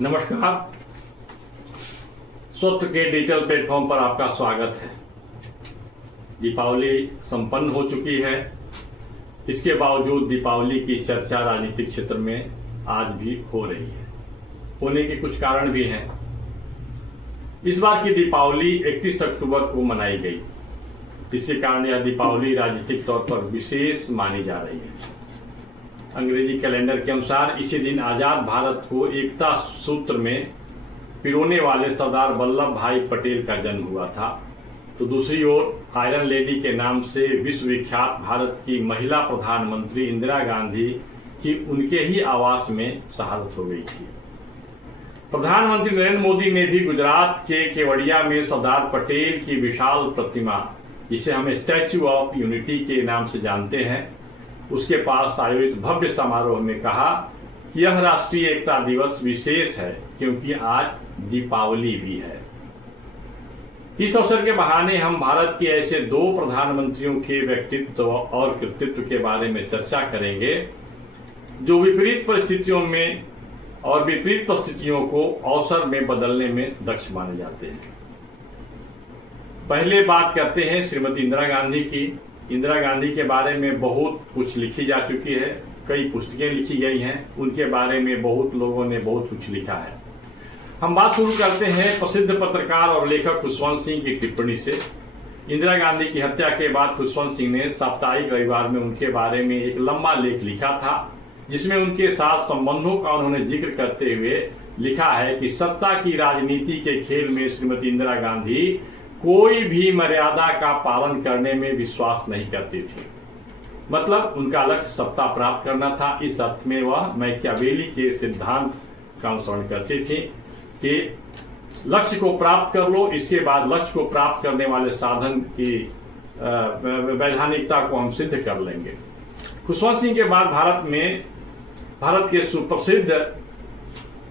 नमस्कार। स्वत्व के डिजिटल प्लेटफॉर्म पर आपका स्वागत है। दीपावली संपन्न हो चुकी है। इसके बावजूद दीपावली की चर्चा राजनीतिक क्षेत्र में आज भी हो रही है। होने के कुछ कारण भी हैं। इस बार की दीपावली 31 अक्टूबर को मनाई गई। इसी कारण यह दीपावली राजनीतिक तौर पर विशेष मानी जा रही है। अंग्रेजी कैलेंडर के अनुसार इसी दिन आजाद भारत को एकता सूत्र में पिरोने वाले सरदार वल्लभ भाई पटेल का जन्म हुआ था। तो दूसरी ओर आयरन लेडी के नाम से विश्व विख्यात भारत की महिला प्रधानमंत्री इंदिरा गांधी की उनके ही आवास में शहादत हो गई थी। प्रधानमंत्री नरेंद्र मोदी ने भी गुजरात के केवड़िया में सरदार पटेल की विशाल प्रतिमा, जिसे हम स्टैच्यू ऑफ यूनिटी के नाम से जानते हैं, उसके पास आयोजित भव्य समारोह में कहा कि यह राष्ट्रीय एकता दिवस विशेष है क्योंकि आज दीपावली भी है। इस अवसर के बहाने हम भारत के ऐसे दो प्रधानमंत्रियों के व्यक्तित्व और कृतित्व के बारे में चर्चा करेंगे जो विपरीत परिस्थितियों में और विपरीत परिस्थितियों को अवसर में बदलने में दक्ष माने जाते हैं। पहले बात करते हैं श्रीमती इंदिरा गांधी की। इंदिरा गांधी के बारे में बहुत कुछ लिखी जा चुकी है, कई पुस्तकें लिखी गई हैं, उनके बारे में बहुत लोगों ने बहुत कुछ लिखा है। हम बात शुरू करते हैं प्रसिद्ध पत्रकार और लेखक खुशवंत सिंह की टिप्पणी से। इंदिरा गांधी की हत्या के बाद खुशवंत सिंह ने साप्ताहिक रविवार में उनके बारे में एक लंबा लेख लिखा था, जिसमें उनके साथ संबंधों का उन्होंने जिक्र करते हुए लिखा है कि सत्ता की राजनीति के खेल में श्रीमती इंदिरा गांधी कोई भी मर्यादा का पालन करने में विश्वास नहीं करती थी। मतलब उनका लक्ष्य सत्ता प्राप्त करना था। इस अर्थ में वह मैकियावेली के सिद्धांत का अनुसरण करती थी कि लक्ष्य को प्राप्त कर लो, इसके बाद लक्ष्य को प्राप्त करने वाले साधन की वैधानिकता को हम सिद्ध कर लेंगे। खुशवंत सिंह के बाद भारत के सुप्रसिद्ध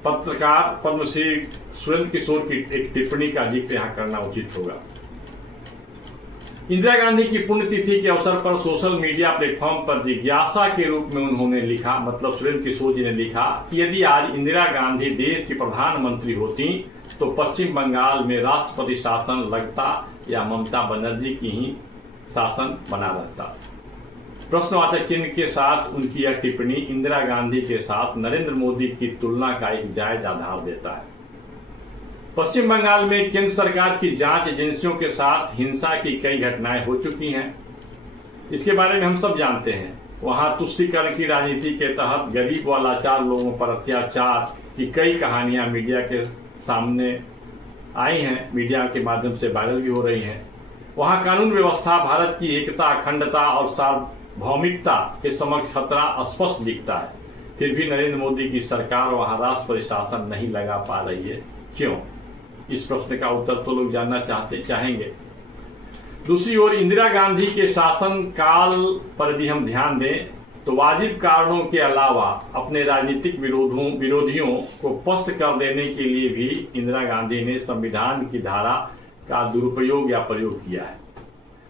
पत्रकार पद्मश्री सुरेंद्र किशोर की एक टिप्पणी का जिक्र यहाँ करना उचित होगा। इंदिरा गांधी की पुण्यतिथि के अवसर पर सोशल मीडिया प्लेटफॉर्म पर जिज्ञासा के रूप में उन्होंने लिखा, मतलब सुरेंद्र किशोर जी ने लिखा कि यदि आज इंदिरा गांधी देश की प्रधानमंत्री होती तो पश्चिम बंगाल में राष्ट्रपति शासन लगता या ममता बनर्जी की ही शासन बना रहता। प्रश्नवाचक चिन्ह के साथ उनकी यह टिप्पणी इंदिरा गांधी के साथ नरेंद्र मोदी की तुलना का एक जायज आधार देता है। पश्चिम बंगाल में केंद्र सरकार की जांच एजेंसियों के साथ हिंसा की कई घटनाएं हो चुकी हैं। इसके बारे में हम सब जानते हैं। वहां तुष्टीकरण की राजनीति के तहत गरीब व लाचार लोगों पर अत्याचार की कई कहानियां मीडिया के सामने आई हैं, मीडिया के माध्यम से वायरल भी हो रही हैं। वहां कानून व्यवस्था भारत की एकता, अखंडता और सार्वभौमिकता के समक्ष खतरा स्पष्ट दिखता है। फिर भी नरेंद्र मोदी की सरकार वहां राष्ट्रपति शासन नहीं लगा पा रही है। क्यों? इस प्रश्न का उत्तर तो लोग जानना चाहेंगे। दूसरी ओर इंदिरा गांधी के शासन काल पर यदि हम ध्यान दें तो वाजिब कारणों के अलावा अपने राजनीतिक विरोधियों को पस्त कर देने के लिए भी इंदिरा गांधी ने संविधान की धारा का दुरुपयोग या प्रयोग किया है।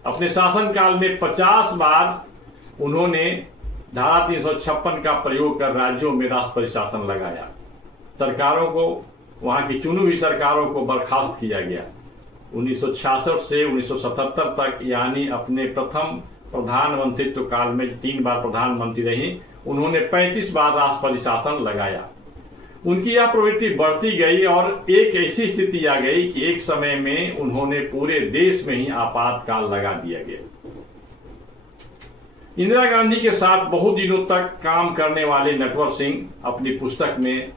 अपने शासन काल में 50 बार उन्होंने धारा 356 का प्रयोग कर राज्यों में राष्ट्रपति शासन लगाया। सरकारों को, वहां की चुनी हुई सरकारों को बर्खास्त किया गया। 1966 से 1977 तक, यानी अपने प्रथम प्रधानमंत्रित्व काल में 3 बार प्रधानमंत्री रही, उन्होंने 35 बार राष्ट्रपति शासन लगाया। उनकी यह प्रवृत्ति बढ़ती गई और एक ऐसी स्थिति आ गई कि एक समय में उन्होंने पूरे देश में ही आपातकाल लगा दिया गया। इंदिरा गांधी के साथ बहुत दिनों तक काम करने वाले नटवर सिंह अपनी पुस्तक में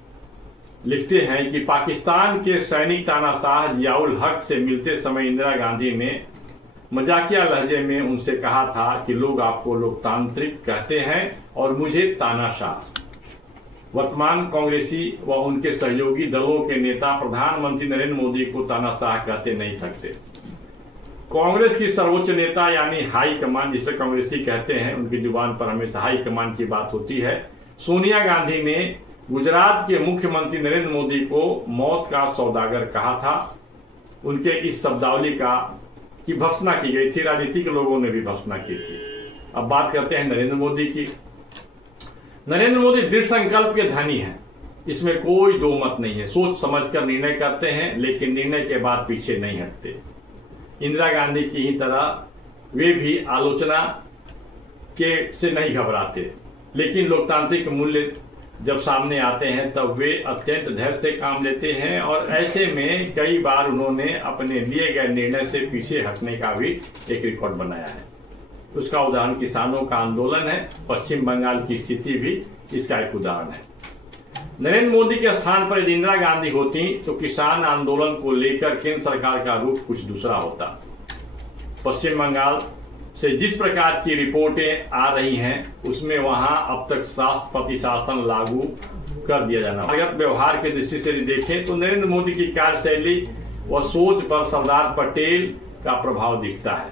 लिखते हैं कि पाकिस्तान के सैनिक तानाशाह जियाउल हक से मिलते समय इंदिरा गांधी ने मजाकिया लहजे में उनसे कहा था कि लोग आपको लोकतांत्रिक कहते हैं और मुझे तानाशाह। वर्तमान कांग्रेसी व उनके सहयोगी दलों के नेता प्रधानमंत्री नरेंद्र मोदी को तानाशाह कहते नहीं सकते। कांग्रेस की सर्वोच्च नेता यानी हाई कमान, जिसे कांग्रेसी कहते हैं, उनकी जुबान पर हमेशा हाई कमान की बात होती है, सोनिया गांधी ने गुजरात के मुख्यमंत्री नरेंद्र मोदी को मौत का सौदागर कहा था। उनके इस शब्दावली की भर्त्सना की गई थी, राजनीतिक लोगों ने भी भर्त्सना की थी। अब बात करते हैं नरेंद्र मोदी की। नरेंद्र मोदी दृढ़ संकल्प के धनी हैं। इसमें कोई दो मत नहीं है। सोच समझकर निर्णय करते हैं, लेकिन निर्णय के बाद पीछे नहीं हटते। इंदिरा गांधी की ही तरह वे भी आलोचना के से नहीं घबराते, लेकिन लोकतांत्रिक मूल्य जब सामने आते हैं तब वे अत्यंत धैर्य से काम लेते हैं, और ऐसे में कई बार उन्होंने अपने लिए गए निर्णय से पीछे हटने का भी एक रिकॉर्ड बनाया है। उसका उदाहरण किसानों का आंदोलन है। पश्चिम बंगाल की स्थिति भी इसका एक उदाहरण है। नरेंद्र मोदी के स्थान पर यदि इंदिरा गांधी होती तो किसान आंदोलन को लेकर केंद्र सरकार का रुख कुछ दूसरा होता। पश्चिम बंगाल से जिस प्रकार की रिपोर्टें आ रही हैं, उसमें वहां अब तक राष्ट्रपति शासन लागू कर दिया जाना। व्यवहार की दृष्टि से देखें तो नरेंद्र मोदी की कार्यशैली व सोच पर सरदार पटेल का प्रभाव दिखता है।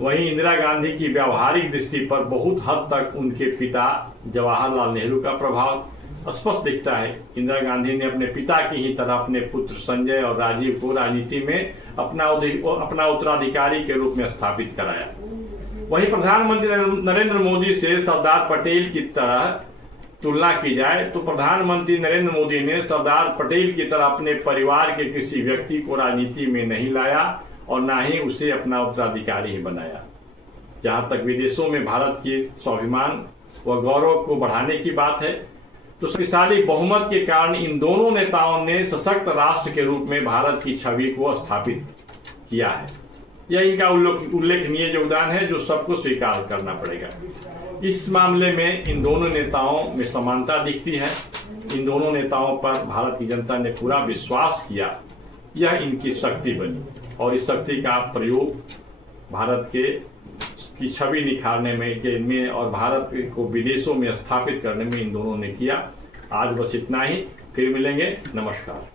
वहीं इंदिरा गांधी की व्यावहारिक दृष्टि पर बहुत हद तक उनके पिता जवाहरलाल नेहरू का प्रभाव स्पष्ट दिखता है। इंदिरा गांधी ने अपने पिता की ही तरह अपने पुत्र संजय और राजीव को राजनीति में अपना उत्तराधिकारी के रूप में स्थापित कराया। वहीं प्रधानमंत्री नरेंद्र मोदी से सरदार पटेल की तरह तुलना की जाए तो प्रधानमंत्री नरेंद्र मोदी ने सरदार पटेल की तरह अपने परिवार के किसी व्यक्ति को राजनीति में नहीं लाया और ना ही उसे अपना उत्तराधिकारी ही बनाया। जहां तक विदेशों में भारत के स्वाभिमान व गौरव को बढ़ाने की बात है, तो शक्तिशाली बहुमत के कारण इन दोनों नेताओं ने सशक्त राष्ट्र के रूप में भारत की छवि को स्थापित किया है। यह इनका उल्लेखनीय योगदान है जो सबको स्वीकार करना पड़ेगा। इस मामले में इन दोनों नेताओं में समानता दिखती है। इन दोनों नेताओं पर भारत की जनता ने पूरा विश्वास किया। यह इनकी शक्ति बनी और इस शक्ति का प्रयोग भारत की छवि निखारने में और भारत को विदेशों में स्थापित करने में इन दोनों ने किया। आज बस इतना ही, फिर मिलेंगे। नमस्कार।